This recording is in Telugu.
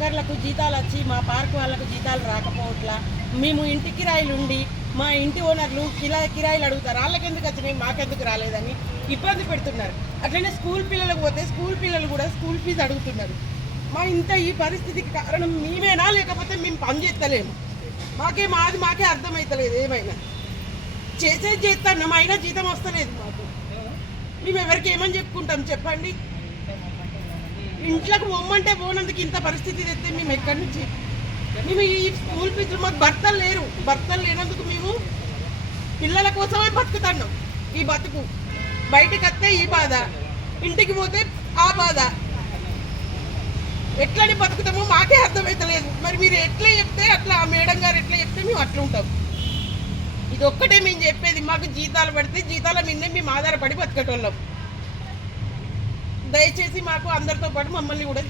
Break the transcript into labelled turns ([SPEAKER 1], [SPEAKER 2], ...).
[SPEAKER 1] వర్కర్లకు జీతాలు వచ్చి మా పార్క్ వాళ్ళకు జీతాలు రాకపోవట్లా. మేము ఇంటి కిరాయిలు ఉండి మా ఇంటి ఓనర్లు కిరా కిరాయిలు అడుగుతారు. వాళ్ళకి ఎందుకు వచ్చినాయి? మాకెందుకు రాలేదని ఇబ్బంది పెడుతున్నారు. అట్లనే స్కూల్ పిల్లలకు పోతే స్కూల్ పిల్లలు కూడా స్కూల్ ఫీజు అడుగుతున్నారు. మా ఇంత ఈ పరిస్థితికి కారణం మేమేనా? లేకపోతే మేము పనిచేస్తలేము మాకే మాది మాకే అర్థమవుతలేదు ఏమైనా. చేసేది చేస్తున్నాం అయినా జీతం వస్తలేదు మాకు. మేము ఎవరికి ఏమని చెప్పుకుంటాం? చెప్పండి. ఇంట్లోకి పోమంటే పోనందుకు ఇంత పరిస్థితి తెస్తే మేము ఎక్కడి నుంచి? మేము ఈ స్కూల్ ఫీజులు మాకు భర్తలు లేరు. భర్తలు లేనందుకు మేము పిల్లల కోసమే బతుకుతున్నాం ఈ బతుకు. బయటకు వస్తే ఈ బాధ ఇంటికి పోతే ఆ బాధ. ఎట్లని బతుకుతామో మాకే అర్థమవుతలేదు మరి మీరు ఎట్లా చెప్తే అట్లా ఆ మేడం గారు ఎట్లా చెప్తే మేము అట్లా ఉంటాం. ఇది ఒక్కటే మేము చెప్పేది. మాకు జీతాలు పడితే జీతాల మీదే మేము ఆధారపడి బతికేటోళ్ళం. దయచేసి మాకు అందరితో పాటు మమ్మల్ని కూడా